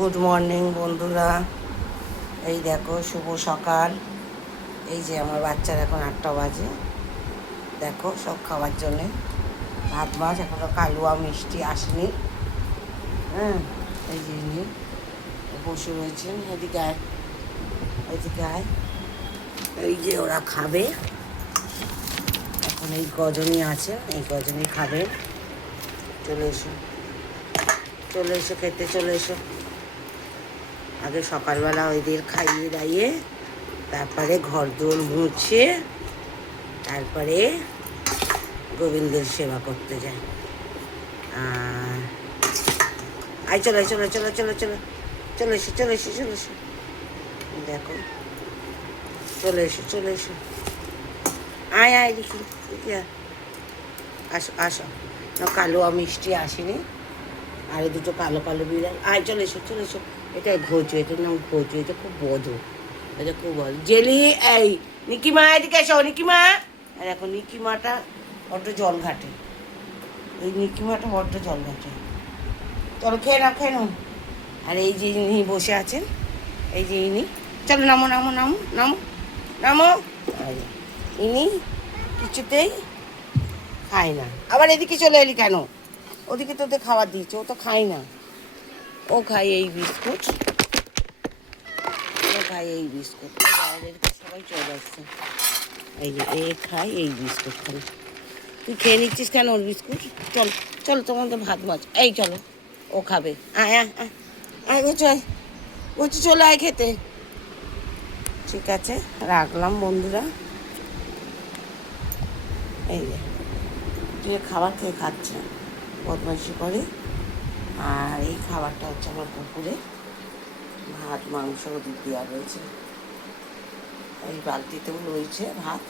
Good morning বন্ধুরা। এই দেখো শুভ সকাল। এই যে আমার বাচ্চার এখন 8টা বাজে। দেখো সব খাওয়ার জন্যে ভাত মাছ, এখনও কালুয়া মিষ্টি আসেনি। হ্যাঁ, এই যে ইনি বসে রয়েছেন। এদিকে আয়, এদিকে আয়। এই যে ওরা খাবে এখন। এই গজনী আছে, এই গজনী খাবে। চলে এসো, চলে এসো খেতে, চলে এসো। আগে সকালবেলা ওইদের খাইয়ে দাইয়ে তারপরে ঘর দোর মুছে তারপরে গোবিন্দের সেবা করতে যায়। আয় চলো চলো চলো চলো চলো চলে এসো, চলে এসো, চলে এসো। দেখো চলে এসো, চলে এসো। আয় আয় দেখি, দেখি আসো আসো। না কালো মিষ্টি আসেনি, আর দুটো কালো কালো বিড়াল। আয় চলে এসো, চলে এসো। এটাই ঘোচু, এটার নাম ঘোচু। এটা খুব বধু, এটা খুব বধু। জেলি এই নিকিমা এদিকে এসো, নিকিমা। আর এখন নিকিমাটা বড্ড জল ঘাটে, এই নিকিমাটা বড্ড জল ঘাটে। চলো খেয়ে নাও, খেয়ে নাও। আর এই যে ইনি বসে আছেন, এই যে ইনি। চলো নামো নামো নামো নামো নামো। ইনি কিছুতেই খায় না। আবার এদিকে চলে এলি কেন? ওদিকে তোদের খাবার দিয়েছে, ও তো খায় না। ও খায় এই বিস্কুট, ও খায় এই বিস্কুট। সবাই চলে আসছে। এই যে এ খায় এই বিস্কুট খানে। তুই খেয়ে নিচ্ছিস কেন ওর বিস্কুট? চল চল, তোমাদের ভাত মাছ। এই চলো, ও খাবে। আয় আয় আয় আয়, বলছি আয়, বলছি চলে আয় খেতে। ঠিক আছে, রাখলাম বন্ধুরা। এই যে তুই খাবার খেয়ে খাচ্ছে, বদমাইশি করে। আর এই খাবারটা হচ্ছে আমার পুকুরে ভাত মাংস ওদিক দেওয়া রয়েছে। এই বালতিতেও রয়েছে ভাত।